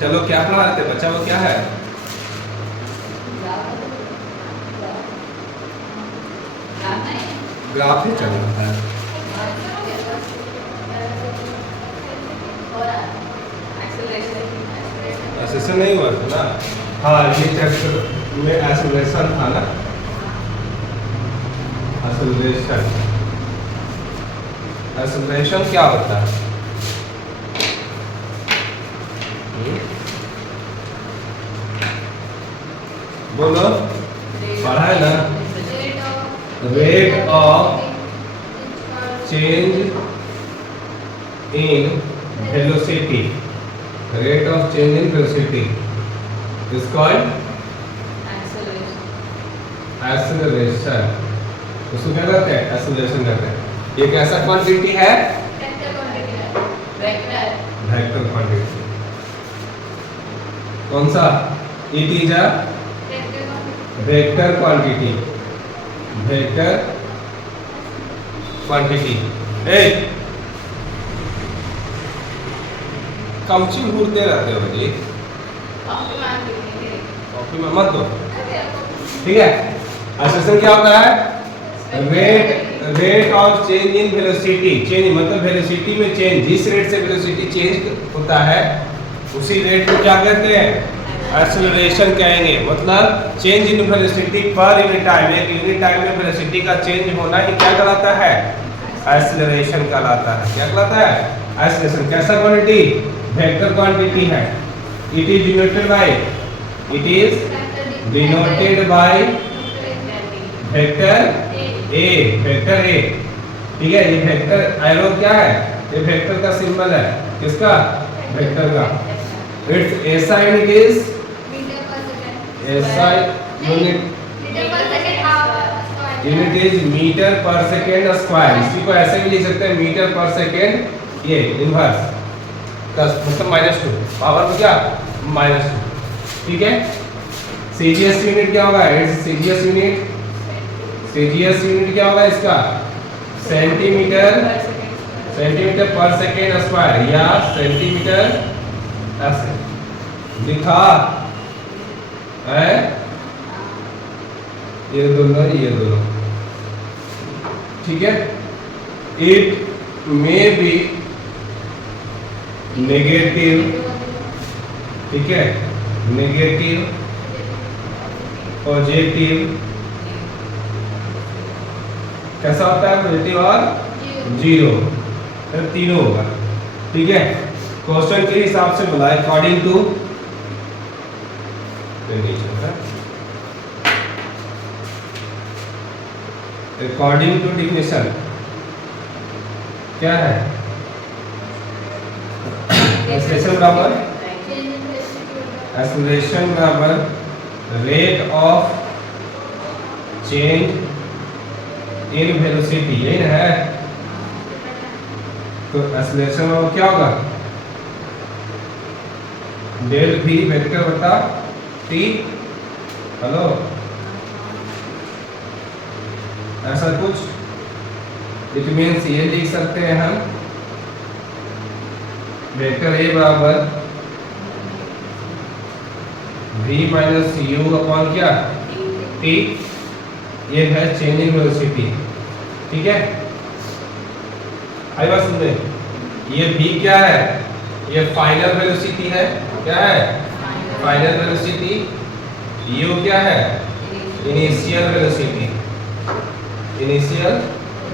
चलो क्या पढ़ा रहे थे बच्चा, वो क्या है? ग्राफ ही चल रहा है। एक्सेलरेशन नहीं हुआ था ना? हाँ, ये चैप्टर में एक्सेलरेशन था ना, एक्सेलरेशन। एक्सेलरेशन क्या होता है? बोलो, पढ़ा है ना? Rate of change in velocity, rate of change in velocity is called acceleration. उसको क्या कहते हैं? एक्सेलरेशन कहते हैं। ये कैसा क्वांटिटी है? Vector quantity. कौन सा? It is a vector quantity, vector quantity. ए काउची घूरते रहते हो जी, कॉपी में मत दो, ठीक है? एक्सेलरेशन क्या होता है? Rate of change in velocity. Change मतलब वेलोसिटी में चेंज, जिस रेट से वेलोसिटी चेंज होता है उसी रेट को क्या कहते हैं? एक्सेलरेशन कहेंगे। मतलब change in velocity per unit time, एक यूनिट टाइम में वेलोसिटी का चेंज होना ही क्या कहलाता है? एक्सेलरेशन कहलाता है। क्या कहलाता है? एक्सेलरेशन। कैसा क्वांटिटी? वेक्टर क्वांटिटी है। It is denoted by, it is denoted by vector A, vector A, ठीक है? ये वेक्टर एरो क्या है? ये वेक्टर का सिंबल है। किसका? वेक्टर का। Its SI unit is SI unit is metre per second square. इसी को ऐसे भी लिख सकते हैं, मीटर पर सेकेंड, ये इनवर्स का मतलब -2, पावर को क्या? -2, ठीक है? सीजीएस यूनिट क्या होगा? इट्स सीजीएस यूनिट क्या होगा इसका? सेंटीमीटर पर सेकेंड स्क्वायर या सेंटीमीटर, ऐसे लिखा है। ये दोनों, ठीक है? इट मे बी नेगेटिव, ठीक है? नेगेटिव, पॉजिटिव, कैसा होता है? पॉजिटिव और जीरो, तीनों होगा, ठीक है? क्वेश्चन के हिसाब से बोला according to, according to definition क्या है? एक्सेलरेशन बराबर rate of change in velocity, यही ना है? तो एक्सेलरेशन बराबर क्या होगा? डेल v वेक्टर बटा t। हेलो, ऐसा कुछ। इट मीन्स ये लिख सकते हैं हम, वेक्टर a बराबर v माइनस u अपॉन क्या? t। ये है चेंज इन वेलोसिटी, ठीक है? आई बात सुनते? ये v क्या है? ये फाइनल वेलोसिटी है। क्या है? Final velocity. u क्या है? इनिशियल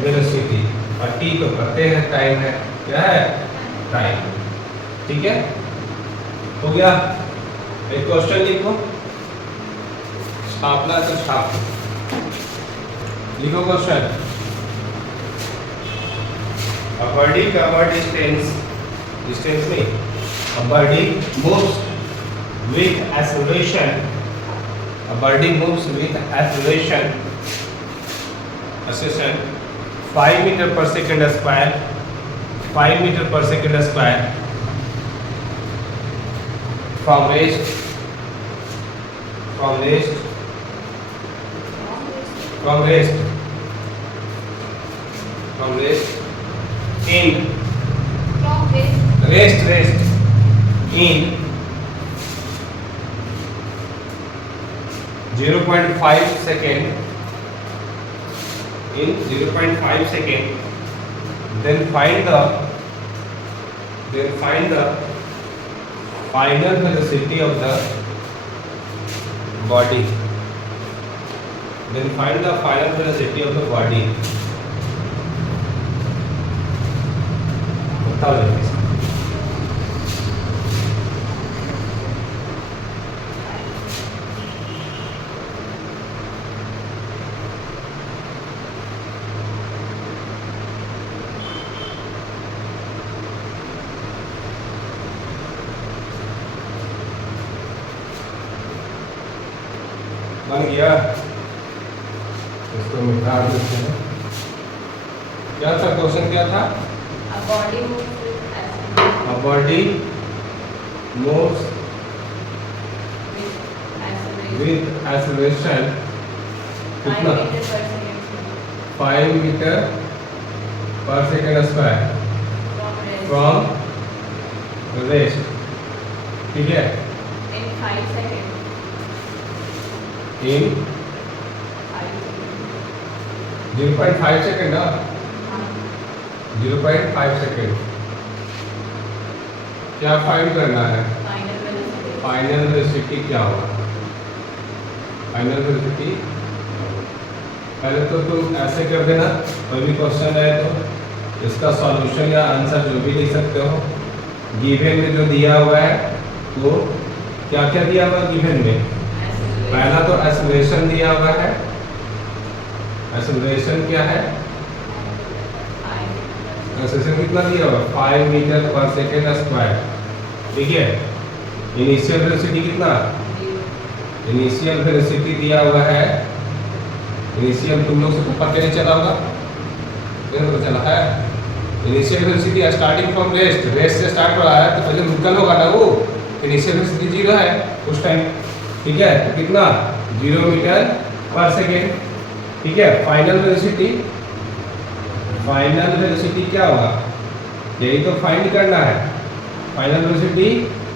वेलोसिटी, और t तो पता है टाइम है। क्या है? टाइम, ठीक है? हो गया? एक क्वेश्चन लिखो, छापना तो छाप लिखो। Question, a body covered distance में a body moves with acceleration, a body moves with acceleration 5 meter per second square, 5 meter per second square from rest in 0.5 second, in 0.5 second, then find the final velocity of the body. Then find the final velocity of the body. बताओ जल्दी से। बन गया, इसको मिटा देते हैं। क्या था क्वेश्चन, क्या था? A body moves with acceleration. A body moves with acceleration कितना? 5 meter per second. 5 meter per second square From from rest, ठीक है? in 5 seconds. In 5 seconds. 0.5 second ना, हाँ. 0.5 सेकेंड। क्या फाइंड करना है? Final velocity. फाइनल वेलोसिटी क्या होगा? फाइनल वेलोसिटी पहले तो तुम ऐसे कर देना, कोई भी क्वेश्चन है तो इसका सॉल्यूशन या आंसर जो भी लिख सकते हो। गिवन में जो दिया हुआ है वो क्या क्या दिया हुआ है गिवन में? पहला तो एक्सेलरेशन दिया हुआ है। एक्सेलरेशन क्या है? एक्सेलरेशन कितना दिया हुआ है? 5 मीटर पर सेकेंड स्क्वायर, ठीक है? इनिशियल वेलोसिटी कितना? इनिशियल वेलोसिटी दिया हुआ है। इनिशियल तुम लोग से पता नहीं चला होगा, क्या पता चला है? Initial velocity starting from rest, rest से स्टार्ट हो रहा है तो पहले निकल होगा ना वो। इनिशियल वेलोसिटी 0 है उस टाइम, ठीक है? तो कितना? 0 मीटर पर सेकेंड, ठीक है? फाइनल वेलोसिटी, फाइनल वेलोसिटी क्या होगा? यही तो फाइंड करना है। फाइनल वेलोसिटी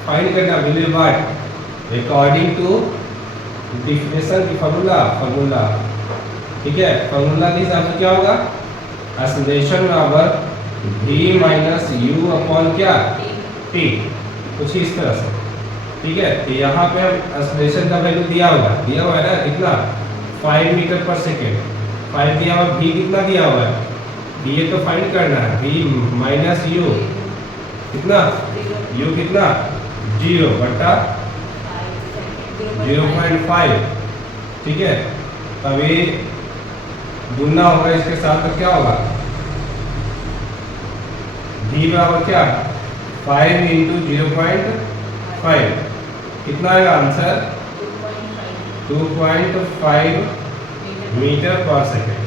फाइंड करना will what? According to definition की फार्मूला, ठीक है? फार्मूला के हिसाब से क्या होगा? एक्सेलरेशन बराबर v माइनस u अपॉन क्या? t, कुछ इस तरह से, ठीक है? तो यहाँ पे हम एक्सेलरेशन का वैल्यू दिया हुआ है ना, कितना? 5 मीटर पर सेकेंड। 5 दिया हुआ, v कितना दिया हुआ है? v ये तो फाइंड करना है। v माइनस u कितना? u कितना? 0 बटा 0.5, ठीक है? अभी गुना होगा इसके साथ तो क्या होगा? v बराबर क्या? 5 इंटू 0.5, कितना आएगा आंसर? 2.5 metre per second.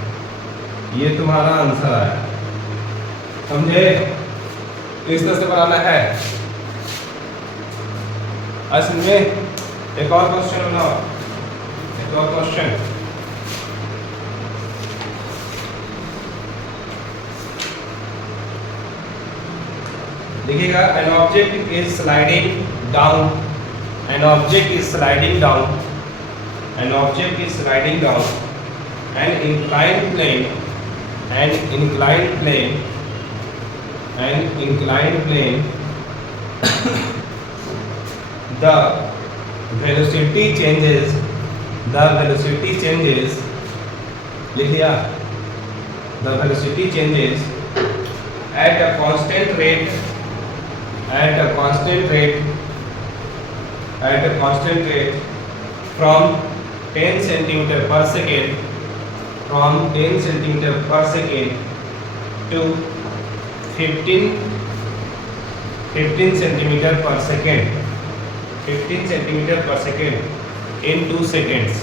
ये तुम्हारा आंसर आया, समझे? इस तरह से बनाना है। असल में एक और क्वेश्चन बनाओ, एक और क्वेश्चन। देखिएगा, an object is sliding down, an object is sliding down, an object is sliding down an inclined plane, an inclined plane, an inclined plane. The velocity changes, the velocity changes, लिख लिया? The velocity changes at a constant rate, at a constant rate, at a constant rate from 10 centimeter per second, from 10 centimeter per second to 15 centimeter per second, 15 centimeter per second in 2 seconds,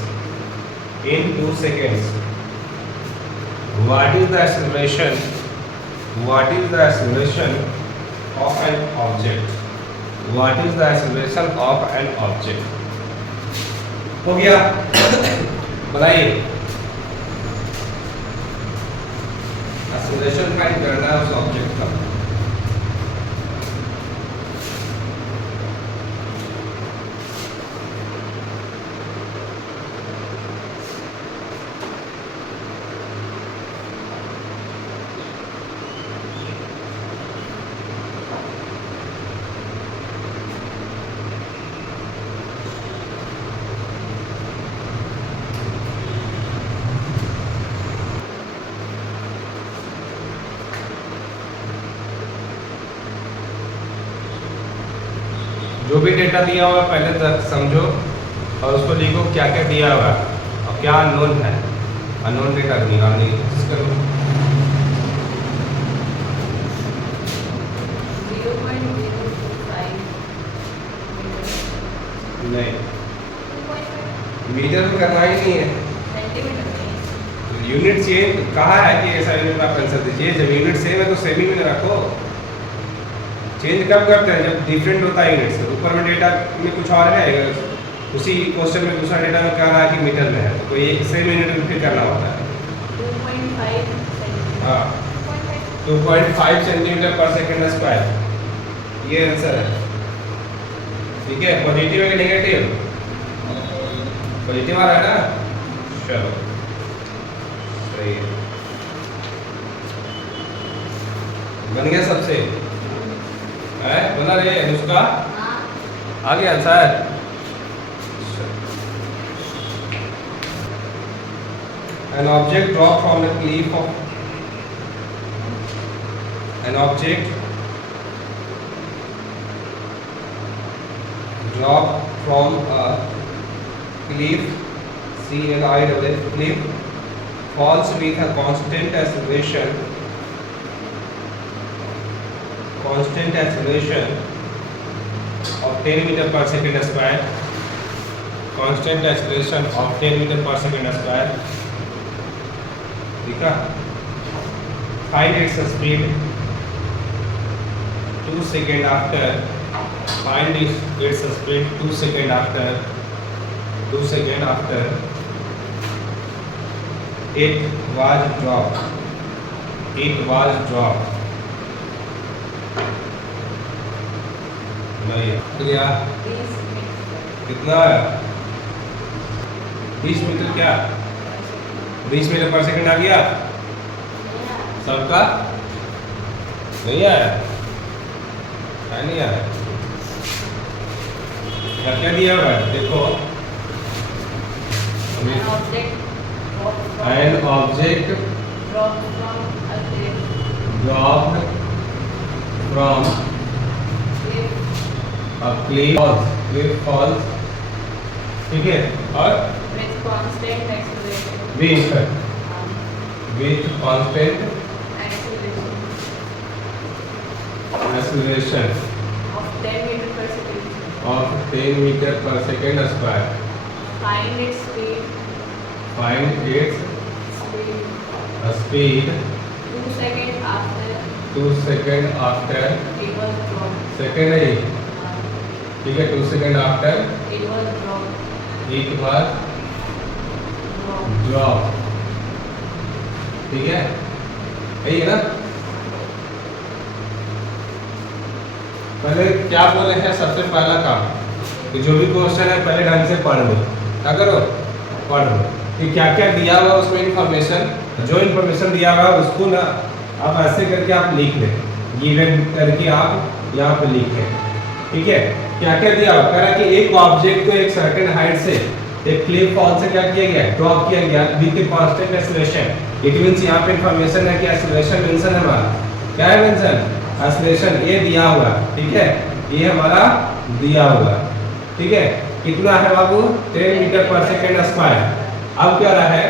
in 2 seconds. What is the acceleration? What is the acceleration of an object? What is the acceleration of an object? हो गया? बताइए। Acceleration find करना है उस object का। जो भी data दिया हुआ है पहले तक समझो और उसको लिखो क्या क्या दिया हुआ है और क्या अननोन है। अननोन डेटा निकालने की कोशिश करो। 0.025 नहीं, मीटर में करना ही नहीं है, सेंटीमीटर में। यूनिट सेम कहा है कि ऐसा यूनिट में आप आंसर दीजिए। जब यूनिट सेम है तो सेमी में रखो। चेंज कब करते हैं? जब डिफरेंट होता है यूनिट से। ऊपर में डेटा में कुछ और है, उसी क्वेश्चन में दूसरा डेटा में कह रहा है कि मीटर में है, तो कोई एक सेम यूनिट में फिर करना होता है। 2.5 सेंटीमीटर। हाँ, 2.5 सेंटीमीटर पर सेकेंड स्क्वायर ये आंसर है। ठीक है, पॉजिटिव है कि नेगेटिव? पॉजिटिव आ रहा है ना? चलो सही है, बन गया सबसे है बोला रे अनुष्का। आ गया answer. An object dropped from the cliff of an object dropped from a cliff, CLIFF, cliff, falls with a constant acceleration of 10 meter per second square. Constant acceleration of 10 meter per second square. ठीक है, find its speed 2 second after. Find its speed 2 second after. 2 second after it was dropped. It was dropped. नहीं क्या 20 metre. कितना है? 20 metre क्या? 20 metre पर second आ गया सबका? नहीं आया? क्या नहीं आया? क्या क्या दिया हुआ है देखो। An object An object dropped from a cliff. dropped from Cliff a cliff falls, ठीक है, और with constant acceleration. with constant acceleration Of 10 meter per second. of 10 meter per second square. Find its speed. Find its speed 2 seconds after 2 second after it was dropped. second है ये, ठीक है, 2 second after It was dropped. it was dropped, ठीक है, यही है ना। पहले क्या बोले हैं? सबसे पहला काम कि जो भी क्वेश्चन है पहले ढंग से पढ़ लो। क्या करो? पढ़ लो कि क्या क्या दिया हुआ उसमें इंफॉर्मेशन। जो इंफॉर्मेशन दिया हुआ उसको ना आप ऐसे करके आप लिख लें, गिवन करके आप यहाँ पे लिखें। ठीक है, क्या क्या दिया हुआ? कह रहा कि एक ऑब्जेक्ट को एक सर्टेन हाइट से एक क्लिफ फॉल से क्या किया गया? ड्रॉप किया गया with constant acceleration. It means यहाँ पे इंफॉर्मेशन है कि एक्सेलरेशन मेंशन है हमारा। क्या है मेंशन? एक्सेलरेशन ये दिया हुआ। ठीक है, ये हमारा दिया हुआ। ठीक है, कितना है बाबू? 10 मीटर पर सेकेंड स्क्वायर। अब क्या रहा है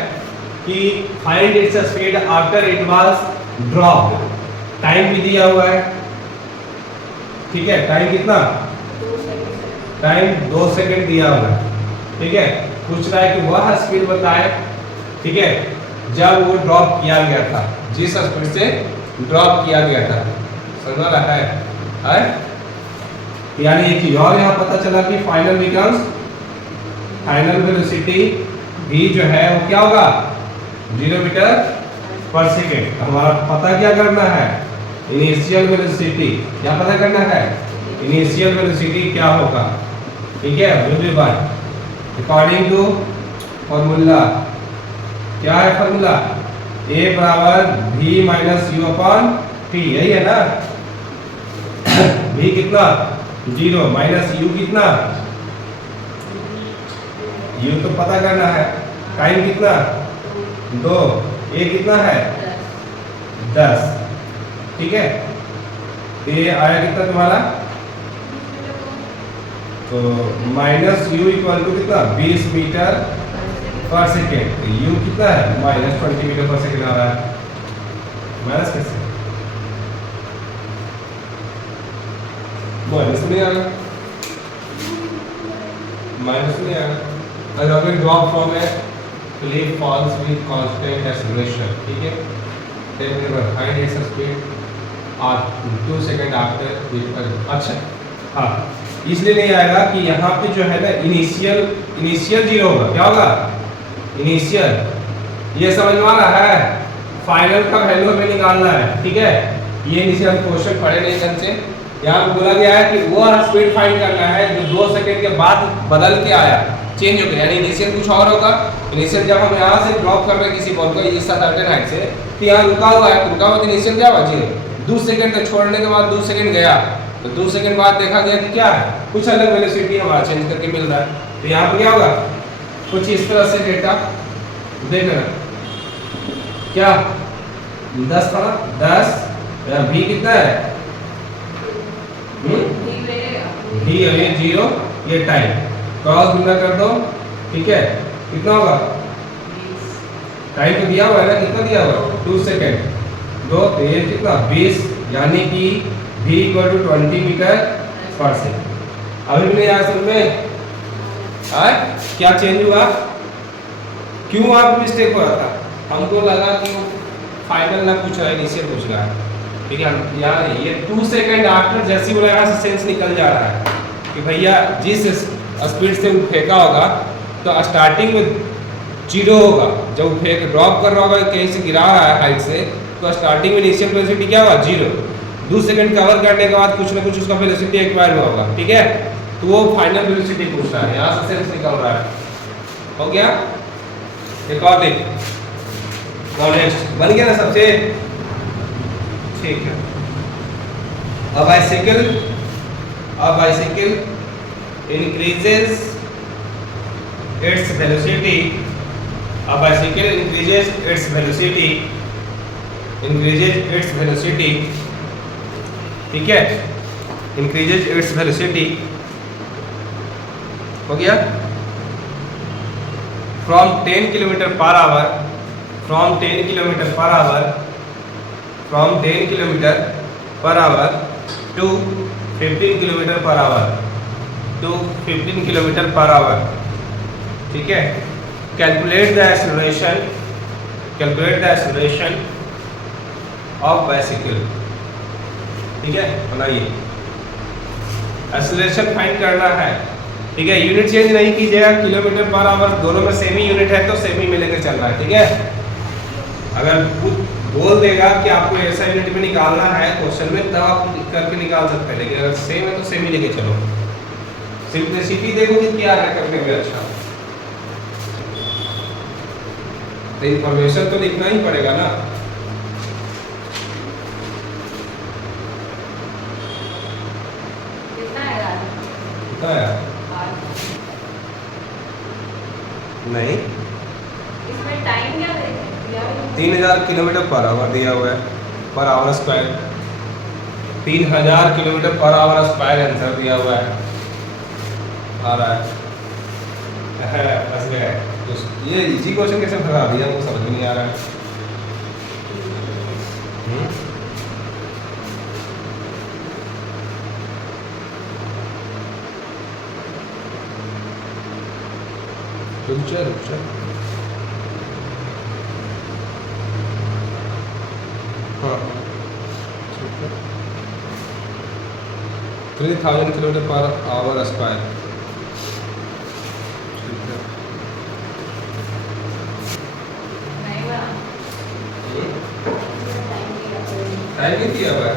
कि find its speed after it was dropped. Time भी दिया हुआ है। ठीक है, टाइम कितना? 2 seconds. टाइम 2 सेकंड दिया हुआ है। ठीक है, पूछ रहा है कि वह स्पीड बताए, ठीक है, जब वो ड्रॉप किया गया था, जिस स्पीड से ड्रॉप किया गया था। समझ रहा है? यानी एक चीज और यहाँ पता चला कि फाइनल बिकम्स, फाइनल वेलोसिटी भी जो है वो क्या होगा? 0 मीटर पर सेकेंड। हमारा पता क्या करना है? Initial velocity. क्या पता करना है? इनिशियल वेलोसिटी क्या होगा? ठीक है, will be by according to formula. क्या है फॉर्मूला? a बराबर v minus u upon t। यही है ना? v कितना? 0 माइनस u कितना? u तो पता करना है। टाइम कितना? 2। a कितना है? 10। ठीक है, ये आया कितना तुम्हारा? तो माइनस यू इक्वल टू कितना 20 मीटर पर सेकेंड, तो यू कितना है माइनस 20 मीटर पर सेकेंड आ रहा है। माइनस कैसे, माइनस नहीं आ रहा, माइनस नहीं आ रहा। अगर ड्रॉप फ्रॉम है cliff falls with constant acceleration, ठीक है, टेन हाइट इट्स स्पीड और 2 सेकंड आफ्टर। अच्छा हाँ, इसलिए नहीं आएगा कि यहाँ पे जो है ना इनिशियल जीरो होगा। क्या होगा इनिशियल, ये समझ में आ रहा है, फाइनल का वैल्यू हमें निकालना है, ठीक है। ये इनिशियल क्वेश्चन पढ़े नहीं ढंग से, यहाँ पे बोला गया है कि वो स्पीड फाइंड करना है जो 2 सेकंड के बाद बदल के आया, चेंज हो गया, यानी इनिशियल कुछ और होगा। इनिशियल जब हम यहाँ से ड्रॉप कर रहे हैं किसी बॉल को इस सर्टेन हाइट से, तो यहाँ रुका हुआ है, रुका हुआ तो इनिशियल क्या हुआ 0, 2 सेकंड तक छोड़ने के बाद 2 सेकंड गया, तो 2 सेकंड बाद देखा गया कि क्या है कुछ अलग वेलोसिटी हमारा चेंज करके मिल रहा है। तो यहाँ पे क्या होगा कुछ इस तरह से डेटा देखना, क्या 10 था 10, v कितना है v और ये 0, ये टाइम क्रॉस गुना कर दो, ठीक है, कितना होगा टाइम तो दिया हुआ है ना, कितना दिया हुआ है 2 सेकंड, 2 तो ये कितना 20, यानी कि v इक्वल टू 20 मीटर पर सेकंड। अभी भी नहीं आया समझ में, क्या चेंज हुआ, क्यों आप मिस्टेक हो रहा था, हमको लगा कि वो फाइनल ना पूछ रहा है इनिशियल पूछ रहा है, ठीक है। यहाँ ये 2 सेकंड आफ्टर जैसे बोला यहाँ से सेंस निकल जा रहा है कि भैया जिस स्पीड से वो फेंका होगा तो स्टार्टिंग में 0 होगा, जब वो फेंक ड्रॉप कर रहा होगा कहीं से गिरा रहा है हाइट से, तो स्टार्टिंग में इनिशियल वेलोसिटी क्या होगा 0, 2 सेकंड कवर करने के बाद कुछ ना कुछ उसका वेलोसिटी एक्वायर हुआ होगा, ठीक है। तो वो फाइनल वेलोसिटी पूछ रहा है, यहाँ से सेंस निकल रहा है, हो गया। एक और देख, नेक्स्ट बन गया ना सबसे, ठीक है। A bicycle increases its velocity. A bicycle increases its velocity. ठीक है, increases its velocity, हो गया, from 10 kilometre per hour, from 10 kilometre per hour to 15 kilometre per hour, ठीक है। Calculate the acceleration of bicycle, ठीक है, बनाइए। एक्सेलरेशन फाइंड करना है, ठीक है। यूनिट चेंज नहीं कीजिएगा, किलोमीटर पर आवर दोनों में सेमी यूनिट है तो सेमी में लेकर चलना है, ठीक है। अगर बोल देगा कि आपको ऐसा यूनिट में निकालना है क्वेश्चन में, तब आप करके निकाल सकते हैं, लेकिन अगर सेम है तो सेम ही लेके चलो। सिंपलिसिटी देखो कि क्या है करने में, अच्छा तो इंफॉर्मेशन तो लिखना ही पड़ेगा ना। कितना है नहीं, इसमें टाइम क्या है 3000 किलोमीटर पर आवर दिया हुआ है, per hour square 3000 kilometre per hour square answer दिया हुआ है, आ रहा है बस गए। तो ये इजी क्वेश्चन कैसे भगा दिया वो समझ में नहीं आ रहा है। रुक जा हाँ 3000 kilometre per hour square, time नहीं दिया हुआ है,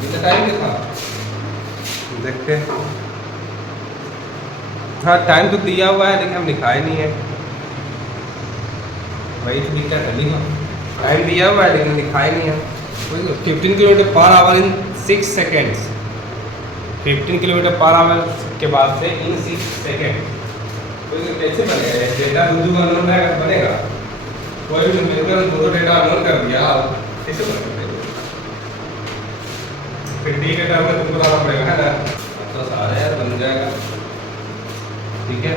कितना टाइम लिखा देखते हैं। हाँ टाइम तो दिया हुआ है लेकिन हम लिखाए नहीं है, वही तो दिक्कत है, लिखो टाइम दिया हुआ है लेकिन लिखाए नहीं है। 15 किलोमीटर पर आवर इन 6 सेकेंड्स, 15 किलोमीटर पर आवर के बाद से इन 6 सेकेंड, तो कैसे बनेगा डेटा? दूध का अननोन बनेगा, कोई भी मिलकर दो डेटा अननोन कर दिया, कैसे बनेगा? फिर डी के टर्म में तुमको बताना पड़ेगा, है ना। तो सारा यार बन जाएगा। ठीक है,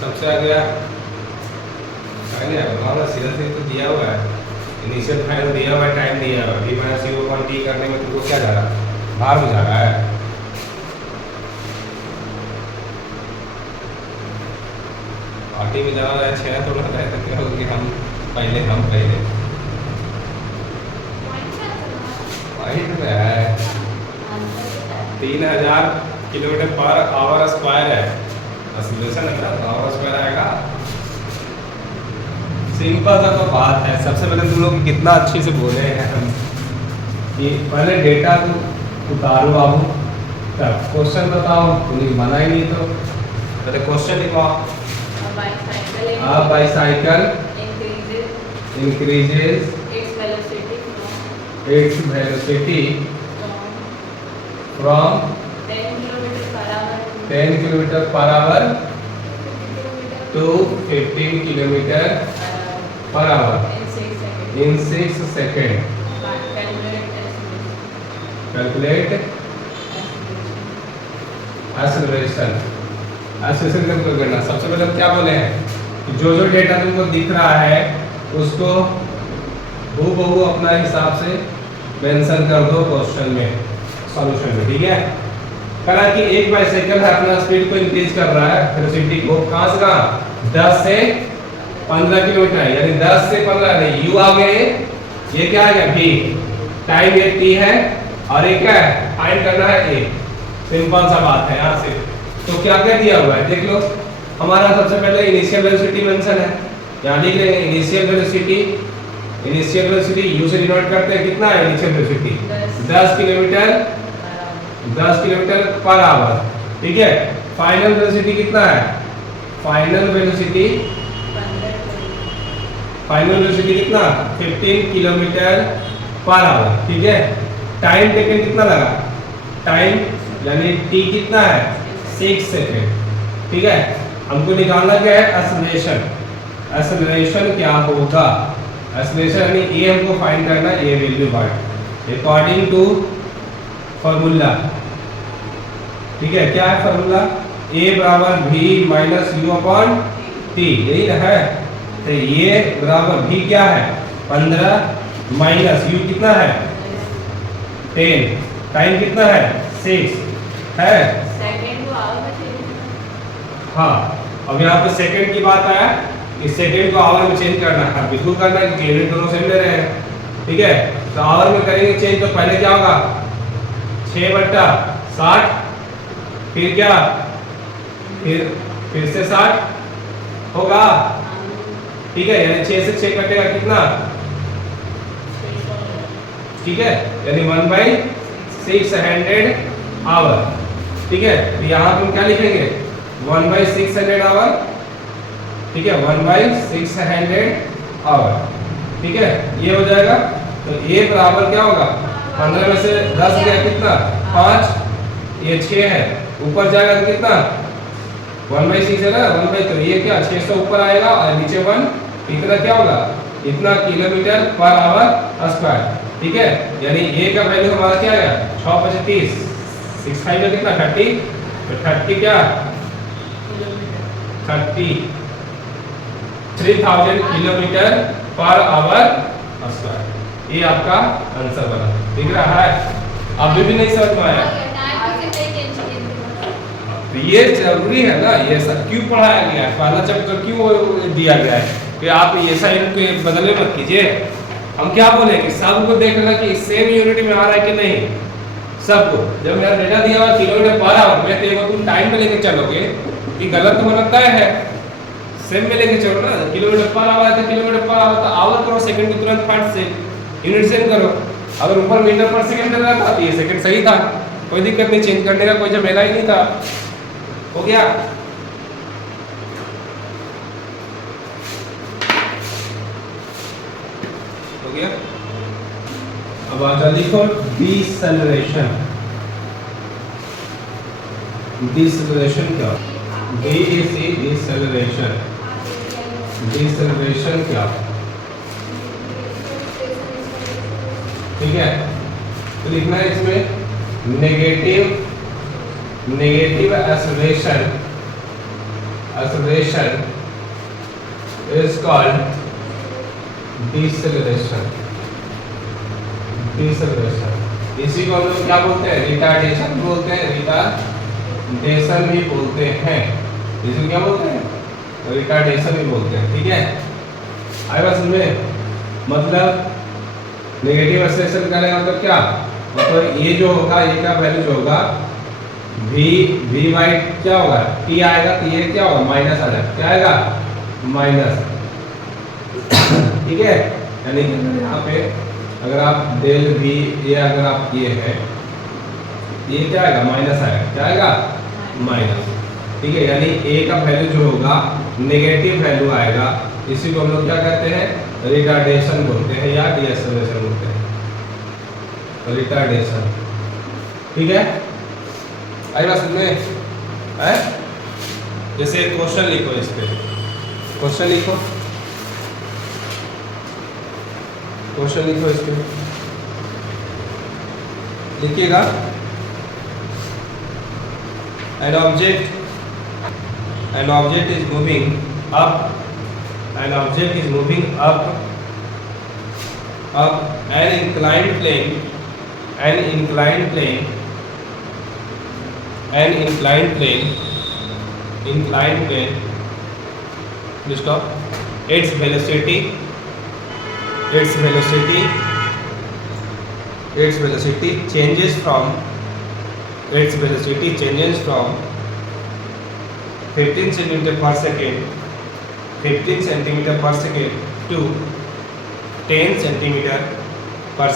सबसे आ गया हमारा सीधा सीधा तो दिया हुआ है, इनिशियल फाइनल दिया हुआ है, टाइम दिया हुआ है, D minus u upon T करने में तुमको क्या जा रहा है, बाहर में जा रहा है। पार्टी में जा रहा है 6 थोड़ा रहे तो क्या होगी, हम पहले पॉइंट में है 3000 किलोमीटर पर आवर स्क्वायर है, एक्सीलरेशन है ना, आवर स्क्वायर आएगा। सिंपल सा तो बात है। सबसे पहले तुम लोग कितना अच्छे से बोले हैं हम कि पहले डेटा को उतारो बाबू, तब क्वेश्चन बताओ, तुमने बना ही नहीं तो पहले question लिखवाओ। A bicycle increases its velocity from 10 km per hour to 15 km per hour in 6 seconds. Calculate acceleration. acceleration कैसे करना? सबसे पहले हम क्या बोले हैं कि जो जो डेटा तुमको दिख रहा है उसको हूबहू अपना हिसाब से मेंशन कर दो क्वेश्चन में, सॉल्यूशन में। ठीक है, करा कि एक बाइसाइकिल है अपना स्पीड को इंक्रीज कर रहा है, वेलोसिटी को कहां से कहां, 10 से 15 किलोमीटर, यानी 10 से 15 नहीं, यू आ गए, ये क्या है v, टाइम ये t है और ये क्या है, फाइंड करना है a। सिंपल सा बात है यहां से। तो क्या क्या दिया हुआ है देख लो, हमारा सबसे पहले इनिशियल वेलोसिटी मेंशन है, यहां लिख रहे हैं initial velocity. Initial velocity u से डिनोट करते हैं, कितना है initial velocity, 10 kilometre per hour. ठीक है, फाइनल वेलोसिटी कितना है, फाइनल वेलोसिटी कितना, 15 किलोमीटर पर आवर। ठीक है, टाइम टेकन कितना लगा, टाइम यानी t कितना है, 6 सेकंड। ठीक है, हमको निकालना क्या है, एक्सेलरेशन। एक्सेलरेशन क्या होगा, एक्सेलरेशन यानी a हमको फाइंड करना है, a value by according to formula. ठीक है, क्या है फार्मूला, a बराबर v minus u upon t, यही ना है। तो ये बराबर v क्या है 15 माइनस u कितना है 10, टाइम कितना है 6 है। हाँ, अब यहाँ पे सेकंड की बात आया, इस सेकंड को आवर में चेंज करना है, बिल्कुल करना है क्योंकि यूनिट दोनों सेम ले रहे हैं। ठीक है, तो आवर में करेंगे चेंज, तो पहले क्या होगा 6/60, फिर क्या, फिर से 60 होगा। ठीक है, यानी 6 से 6 कटेगा कितना, ठीक है, यानी 1/600 आवर। ठीक है, तो यहाँ तुम क्या लिखेंगे 1/600 आवर। ठीक है, 1/600 आवर। ठीक है, ये हो जाएगा। तो ये बराबर क्या होगा, 15 में से 10 गया कितना 5, ये 6 है, ऊपर जाएगा तो कितना 1/6 है ना, 1/, तो ये क्या 600 ऊपर आएगा और नीचे 1, इतना क्या होगा, इतना किलोमीटर पर आवर स्क्वायर। ठीक है, यानी a का वैल्यू हमारा क्या आएगा 6/25, 6 5 का कितना 30, तो 30 क्या 30,000 किलोमीटर पर आवर स्क्वायर। ये आपका आंसर बना, दिख रहा है। अभी भी नहीं समझ में आया, तो ये जरूरी है ना, ये सब क्यों पढ़ाया गया है, पहला चैप्टर क्यों दिया गया है कि आप ऐसा इनके बदले मत कीजिए। हम क्या बोले कि सबको देखना कि सेम यूनिट में आ रहा है कि नहीं, सबको। जब मेरा डेटा दिया हुआ किलोमीटर पर आवर में, तो एक तुम टाइम पे लेके चलोगे कि गलत तो बनता है, सेम में लेके चलो ना। किलोमीटर पर आवर है तो किलोमीटर पर आवर, तो आवर करो, सेकंड को तुरंत फट से यूनिट सेम करो। अगर ऊपर मीटर पर सेकंड चल रहा था तो ये सेकंड सही था, कोई दिक्कत नहीं, चेंज करने का कोई झमेला ही नहीं था। हो गया, हो गया। अब आगे लिखो डिसेलरेशन। डिसेलरेशन क्या, DEC डिसेलरेशन। डिसेलरेशन क्या, ठीक है, तो लिखना है इसमें नेगेटिव एक्सेलरेशन इज कॉल्ड डिसेलेरेशन। इसी को हम लोग क्या बोलते हैं? रिटार्डेशन बोलते हैं, रिटार्डेशन भी बोलते हैं। इसको क्या बोलते हैं? रिटार्डेशन भी बोलते हैं। ठीक है, आए बात समझ में? मतलब नेगेटिव एक्सेलरेशन का मतलब क्या? मतलब ये जो होगा, ये का वैल्यू जो होगा v बाई क्या होगा? t आएगा, तो ये क्या होगा? माइनस आ जाएगा। क्या आएगा? माइनस। ठीक है, यानी यहाँ पे अगर आप डेल v ये अगर आप ये है, ये क्या आएगा? माइनस आएगा। क्या आएगा? माइनस। ठीक है, यानी a का वैल्यू जो होगा नेगेटिव वैल्यू आएगा। इसी को हम लोग क्या कहते हैं? रिटार्डेशन बोलते हैं या डीएक्सेलरेशन बोलते हैं, रिटार्डेशन। ठीक है, आई बात समझ में? है? जैसे क्वेश्चन लिखो, इस पे क्वेश्चन लिखो, इस पे लिखिएगा। An object is moving up an inclined plane stop. Its velocity changes from 15 centimeter per second to 10 centimeter per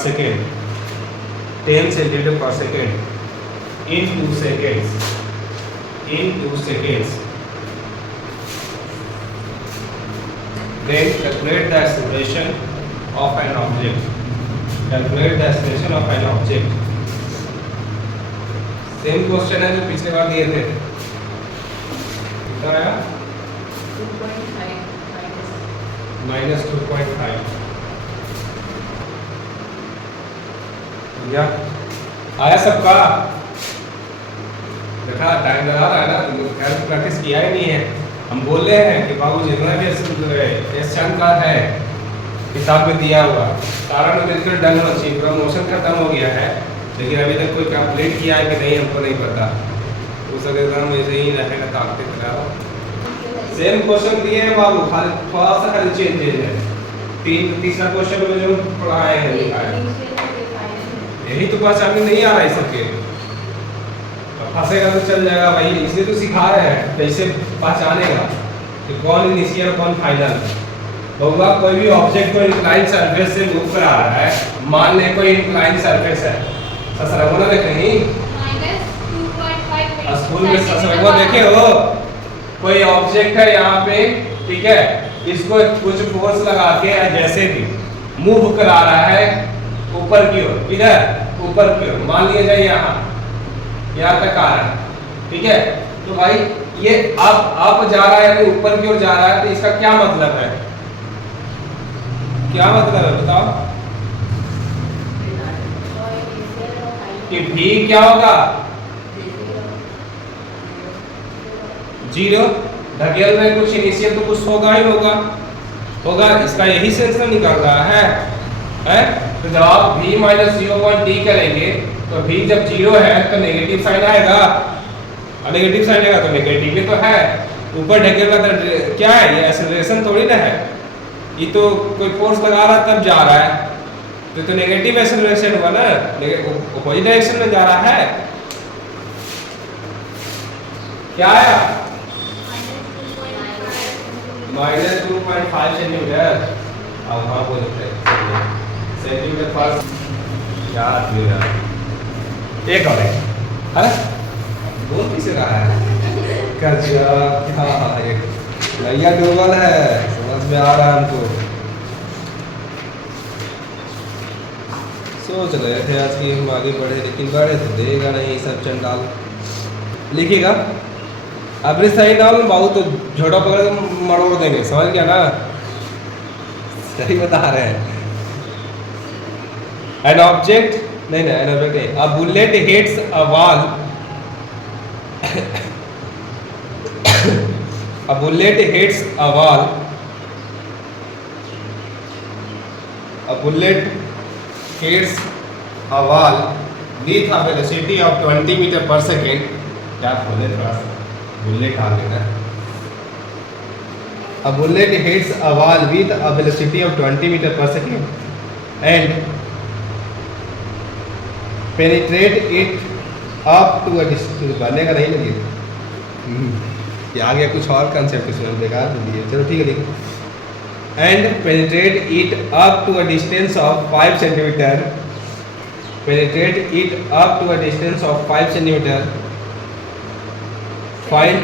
second in 2 seconds. Then calculate the acceleration of an object. Same question है जो पिछले बार दिए थे। कितना आया? 2.5 -2.5। या आया सबका? देखा टाइम लगा रहा है ना, प्रैक्टिस किया ही नहीं है। हम बोल रहे हैं कि बाबू जितना भी क्वेश्चन का है किताब में दिया हुआ सारा न्यूमेरिकल डन होना चाहिए, प्रमोशन खत्म हो गया है, लेकिन अभी तक कोई कंप्लीट किया है कि नहीं हमको नहीं पता। उस एग्जाम में ऐसे ही रहेगा, ताकत कराओ। सेम क्वेश्चन दिए हैं बाबू, खाली थोड़ा सा खाली चेंजेज है। तीसरा क्वेश्चन में जो पढ़ाए हैं यही तो पहचान में नहीं आ रहा है सबके, फंसेगा तो चल जाएगा भाई। इसलिए तो सिखा रहे हैं कैसे पहचानेगा कि कौन इनिशियल कौन फाइनल होगा। कोई भी ऑब्जेक्ट को इंक्लाइन सरफेस से मूव करा रहा है, मान ले कोई इंक्लाइन सरफेस है, ससरगुना में कहीं स्कूल में ससरगुना देखे हो? कोई ऑब्जेक्ट है यहाँ पे, ठीक है, इसको कुछ फोर्स लगा के जैसे भी मूव करा रहा है ऊपर की ओर, किधर? ऊपर की ओर। मान लिया जाए यहाँ तक आ रहा है, ठीक है, तो भाई ये अब जा रहा है यानी ऊपर की ओर जा रहा है, तो इसका क्या मतलब है? क्या मतलब है बताओ? कि भी क्या होगा? 0। ढकेल में कुछ इनिशियल तो कुछ होगा ही होगा। इसका यही सेंस निकल रहा है? तो जब आप v - 0.d करेंगे तो v जब 0 है तो नेगेटिव साइन आएगा, और नेगेटिव साइन आएगा तो नेगेटिव ही तो है। ऊपर ढकेलना तो क्या है? ये एक्सेलरेशन थोड़ी ना है, ये तो कोई फोर्स लगा रहा तब जा रहा है, तो नेगेटिव एक्सेलरेशन हुआ ना, अपोजिट डायरेक्शन में जा रहा है। क्या आया? -2.5 सेंटीमीटर। अब हाँ बोलते हैं सेंटीमीटर पर यार एक और है, बोल किसे रहा है? क्या एक नैया डूबल है, समझ में आ रहा है हमको। सोच रहे थे आज की हम आगे बढ़े, लेकिन बढ़े तो देगा नहीं सब चंडाल। लिखिएगा अपने सही नाम बाबू तो झोटा पकड़ के मरोड़ देंगे, समझ गया ना? सही बता रहे हैं। एन ऑब्जेक्ट नहीं एन ऑब्जेक्ट नहीं, a bullet hits a wall, a bullet hits a wall, a bullet hits a wall with a velocity of 20 meter per second. क्या बोले, थोड़ा सा बुलेट आ गया ना. A bullet hits a wall with a velocity of 20 meter per second and penetrate it up to a distance. बनने का नहीं लगी ये आ गया कुछ और कंसेप्ट इसमें बेकार दे दिए. चलो ठीक है लिखो. And penetrate it up to a distance of 5 centimetre. Penetrate it up to a distance of 5 centimetre. Find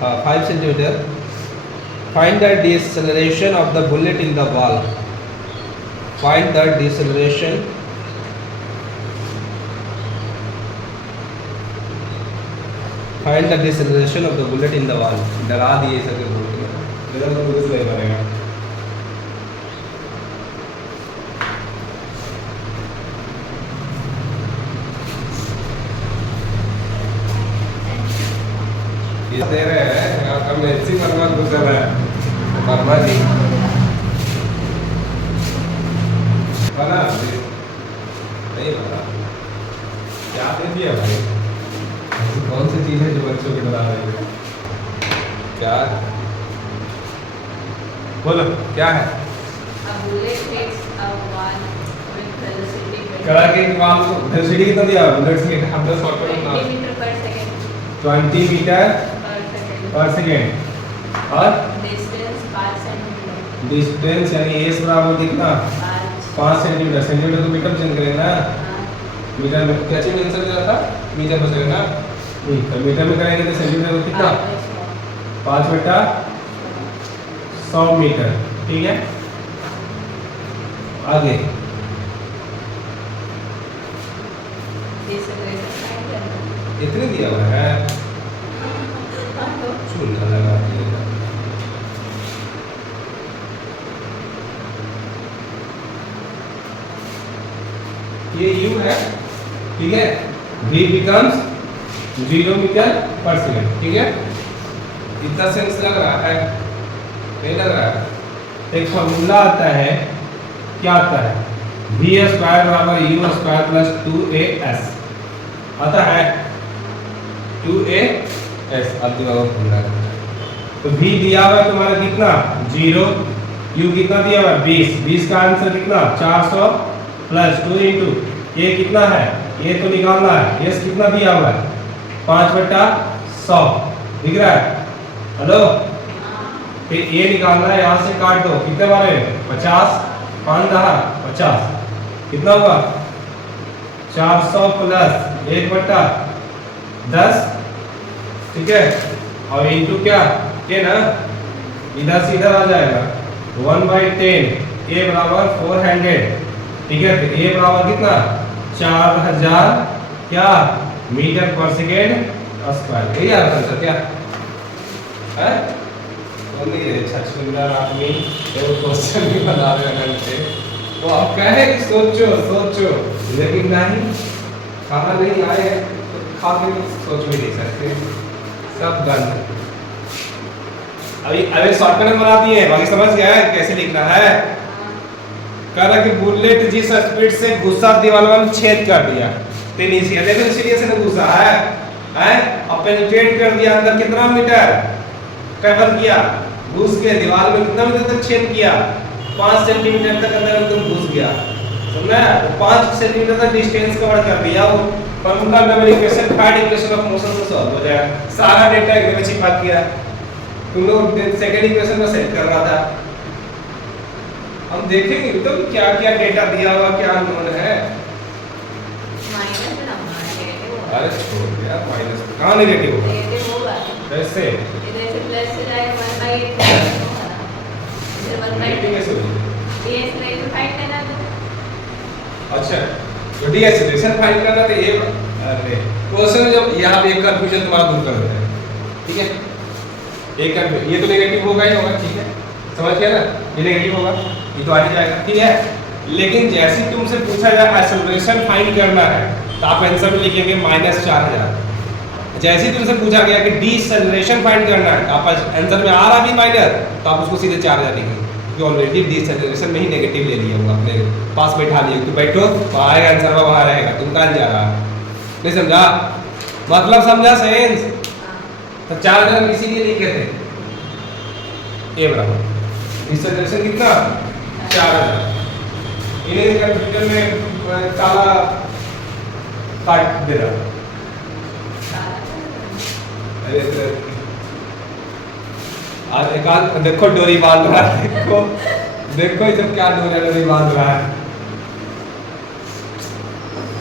हाँ 5 centimetre. Find the deceleration of the bullet in the wall. Find the deceleration find the deceleration of the bullet in the wall. डरा दिए सके बोलते हैं, मेरा तो कुछ नहीं बनेगा. ये दे रहे हैं कब ऐसी वर्मा गुजर रहा है. वर्मा जी बना नहीं बना क्या दे दिया भाई. कौन सी चीज है जो बच्चों के बना रहे हैं. क्या बोलो क्या है. करा के वाल को वेलोसिटी कितना दिया. बुलेट से हम 10 मीटर पर सेकंड 20 मीटर पर सेकंड और डिस्टेंस यानी एस बराबर कितना 5 सेंटीमीटर. सेंटीमीटर तो मीटर चेंज करेंगे ना. मीटर में क्या चीज आंसर दिया था मीटर पर सेकंड ना. तो मीटर में करेंगे तो सेंटीमीटर में कितना 5 बटा 100 मीटर. ठीक है आगे इतने दिया हुआ है. चूल्हा लगा दिया. ये U है. ठीक है V becomes 0 मीटर पर सेकंड. ठीक है इतना सेंस लग रहा है नहीं लग रहा है. एक फॉर्मूला आता है क्या आता है v स्क्वायर बराबर u स्क्वायर प्लस 2as आता है 2as. अब दिमाग खुल रहा है. तो v दिया हुआ है तुम्हारा कितना 0, u कितना दिया हुआ है 20. 20 का आंसर कितना 400 प्लस 2 इंटू ये कितना है ये तो निकालना है. s कितना दिया हुआ है 5 बटा 100 दिख रहा है. हेलो फिर ये निकालना है. यहाँ से काट दो कितने बारे 50 5 दहा 50 कितना हुआ 400 प्लस 1 बटा 10. ठीक है और इंटू क्या के ना इधर से इधर आ जाएगा 1/10 a बराबर 400. ठीक है तो a बराबर कितना 4000 क्या मीटर पर सेकेंड स्क्वायर. यही आता है क्या है. तो नहीं रे छछुंदर आदमी वो क्वेश्चन भी बना रहे हैं से. तो आप कहे कि सोचो सोचो लेकिन नहीं खाना नहीं आए तो खा के सोच भी नहीं सकते. सब गंद. अभी शॉर्टकट बना दिए हैं. बाकी समझ गया है कैसे लिखना है. कह रहा कि बुलेट जिस स्पीड से घुसा दीवार में छेद कर दिया टेनिसिया. देखो इसीलिए से घुसा है और पेनिट्रेट कर दिया अंदर कितना मीटर कवर किया. घुस के दीवार में कितना मीटर तक छेद किया 5 सेंटीमीटर तक अंदर एकदम घुस गया. समझा 5 सेंटीमीटर तक डिस्टेंस कवर कर दिया. वो फॉर्मूला में equation third equation of motion से सॉल्व हो जाएगा. सारा डेटा एक में छिपा किया. तुम लोग सेकंड इक्वेशन में सेट कर रहा था. हम देखेंगे तो क्या क्या डेटा दिया हुआ क्या नोन है. अरे छोड़ यार माइनस कहाँ नेगेटिव होगा कैसे इधर से प्लस से जाएगा 1/8 इधर 1/8 कैसे होगा. ds को फाइंड करना है. अच्छा तो डी एक्सेलरेशन फाइंड करना तो ये अरे क्वेश्चन में जब यहाँ पे एक कंफ्यूजन तुम्हारा दूर कर देते हैं. ठीक है एक ये तो नेगेटिव होगा ही होगा. ठीक है समझ गया ना ये नेगेटिव होगा ये तो आ ही जाएगा. ठीक है लेकिन जैसे तुमसे पूछा जाए एक्सेलरेशन फाइंड करना है तो आप आंसर में लिखेंगे -4000। जैसे ही तुमसे पूछा गया कि डिसेलेरेशन फाइंड करना है तो आप आंसर में आ रहा भी माइनर तो आप उसको सीधे 4000 लिखेंगे, क्योंकि ऑलरेडी डिसेलेरेशन में ही नेगेटिव ले लिया होगा, अपने पास बैठा लिए तो बैठो तो आएगा आंसर वहाँ रहेगा, तुम कहाँ जा रहा नहीं समझा, मतलब समझा सेंस। तो 4000 इसीलिए लिखे थे ये बराबर डिसेलेरेशन कितना 4000। इन्हें कंप्यूटर में ताला काट दे रहा। अरे आज एक आध देखो डोरी बांध रहा है, देखो देखो ये सब क्या डोरी बांध रहा है,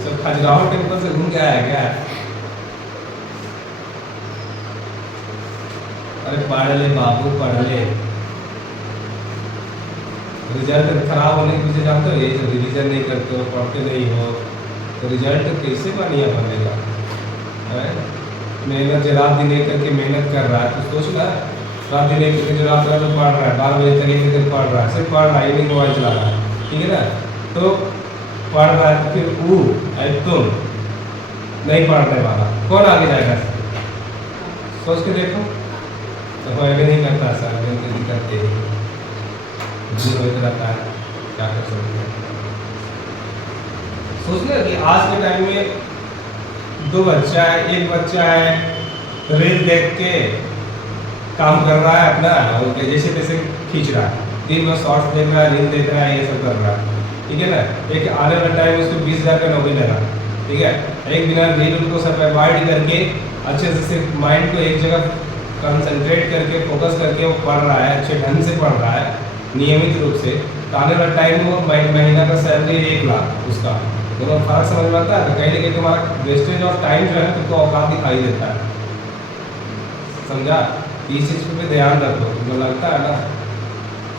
सब खजुराहो टेम्पल से घूम के आया क्या। अरे पढ़ ले बाबू पढ़ ले, रिजल्ट खराब होने की वजह जानते हो, ये जो रिवीजन नहीं करते हो पढ़ते नहीं हो तो रिजल्ट कैसे बढ़िया बनेगा। मेहनत जो रात दिन एक करके मेहनत कर रहा है तो सोच ना, रात दिन एक करके जो रात रात में पढ़ रहा है 12 बजे तक एक तक पढ़ रहा है, सिर्फ पढ़ रहा है, नहीं मोबाइल चला रहा है, ठीक है ना, तो पढ़ रहा है तो फिर वो तुम नहीं पढ़ने वाला कौन आगे जाएगा, सोच के देखो। तो आगे नहीं करता सर, गलती करते ही होता रहता है, क्या कर सकते हैं। सोचना कि आज के टाइम में 2 बच्चा है, एक बच्चा है रील देख के काम कर रहा है अपना और जैसे तैसे खींच रहा है, दिन भर शॉर्ट्स देख रहा है, रील देख रहा है, ये सब कर रहा है, ठीक है ना। एक आने वाला टाइम उसको 20,000 का नौकरी लेना, ठीक है। एक बिना रील उनको सब अवॉइड करके अच्छे से सिर्फ माइंड को एक जगह कंसंट्रेट करके फोकस करके वो पढ़ रहा है, अच्छे ढंग से पढ़ रहा है नियमित रूप से, तो आने वाला टाइम वो महीना का सैलरी 1 लाख उसका, दोनों फर्क समझ में आता है। तो कहीं ना कहीं तुम्हारा वेस्टेज ऑफ टाइम जो है तुमको औकात दिखाई देता है, समझा। इस चीज़ पे ध्यान रखो, तुमको लगता है ना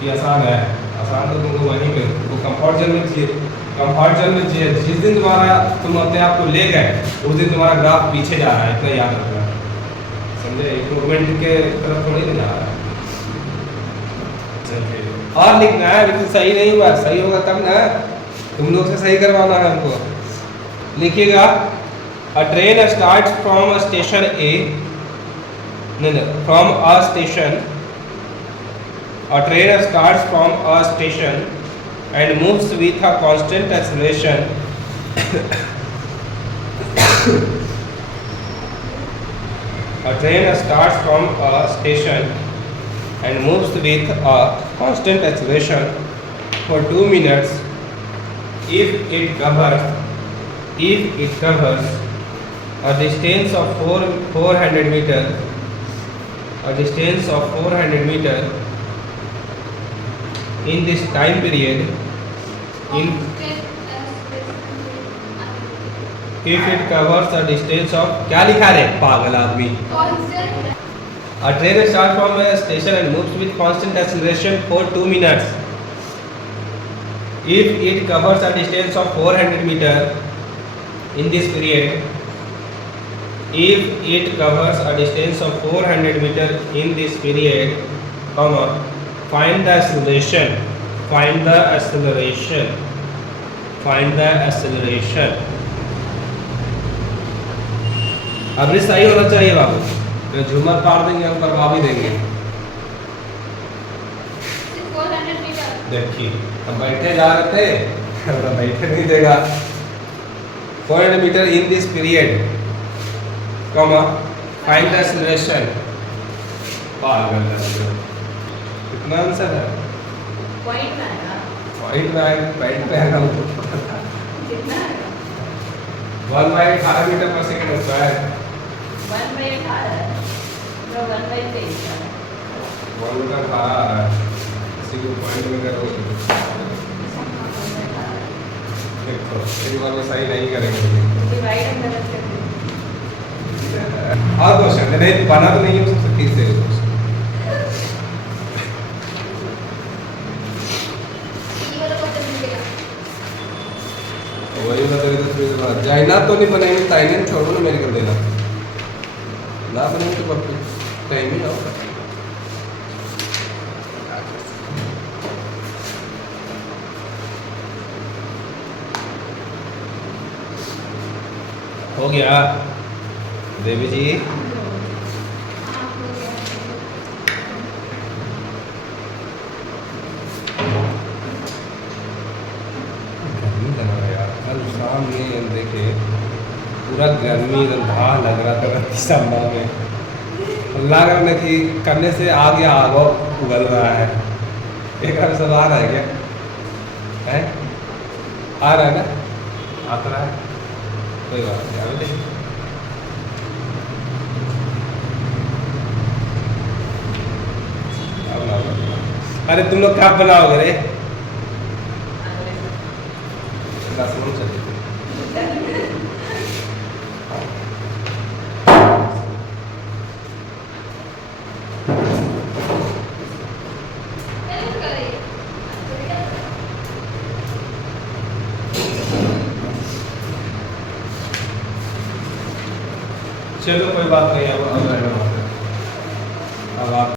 कि आसान है, आसान तो तुमको वहीं में तुमको कंफर्ट जोन में चाहिए, कंफर्ट जोन में चाहिए। जिस दिन तुम्हारा तुम अपने आप को ले गए उस दिन तुम्हारा ग्राफ पीछे जा रहा है, इतना याद रखना, समझे। इम्प्रूवमेंट के तरफ थोड़ी नहीं जा रहा है। और लिखना है, बिल्कुल सही नहीं हुआ, सही होगा तब ना, तुम लोग से सही करवाना है हमको। लिखिएगा a train start from station A, नहीं from a station, a train start from a station and moves with a constant acceleration a train starts from a station and moves with a constant acceleration for 2 minutes if it covers a distance of 400 meter, a distance of 400 meter in this time period, if it covers a distance of, क्या लिखा है पागल आदमी, a train starts from a station and moves with constant acceleration for 2 minutes if it covers a distance of 400 meter in this period, if it covers a distance of 400 meter in this period, comma, find the acceleration, find the acceleration, find the acceleration। अभी सही होना चाहिए बाबू, तो झूमर पार देंगे हम, करवा भी देंगे। देखिए हम बैठे जा रहे थे, बैठे नहीं देगा। 400 metre in this period, comma, find the acceleration. पागल है, कितना आंसर है? पॉइंट में आएगा, पॉइंट में आएगा, पॉइंट पे आएगा वो कितना आएगा? 1/18 मीटर पर सेकंड होता है। 1/18 तो 1/23 1 का 18 आ रहा है, इसी को पॉइंट में करो। देखो एक बार में सही नहीं करेंगे, डिवाइड हम गलत कर देंगे। और क्वेश्चन नहीं बना तो नहीं हो सकता, ठीक से वही बता रहे थे फिर जाइना तो नहीं बनेंगे, ताइने छोड़ो ना, मेरे कर देना ना बनेंगे तो परफेक्ट टाइम ही आओ। गया देवी जी? गर्मी लग रहा है यार, कल शाम में देखे पूरा गर्मी एकदम भाव लग रहा था दिसंबर में, लग रहा ना कि करने से आगे आगो उगल रहा है। एक बार सब आ रहा है क्या? है आ रहा है ना? आता रहा है, कोई बात नहीं। अभी देखिए अब ना, अरे तुम लोग कब बनाओगे रे? 10 मिनट चलिए। चलो कोई बात नहीं, अब आप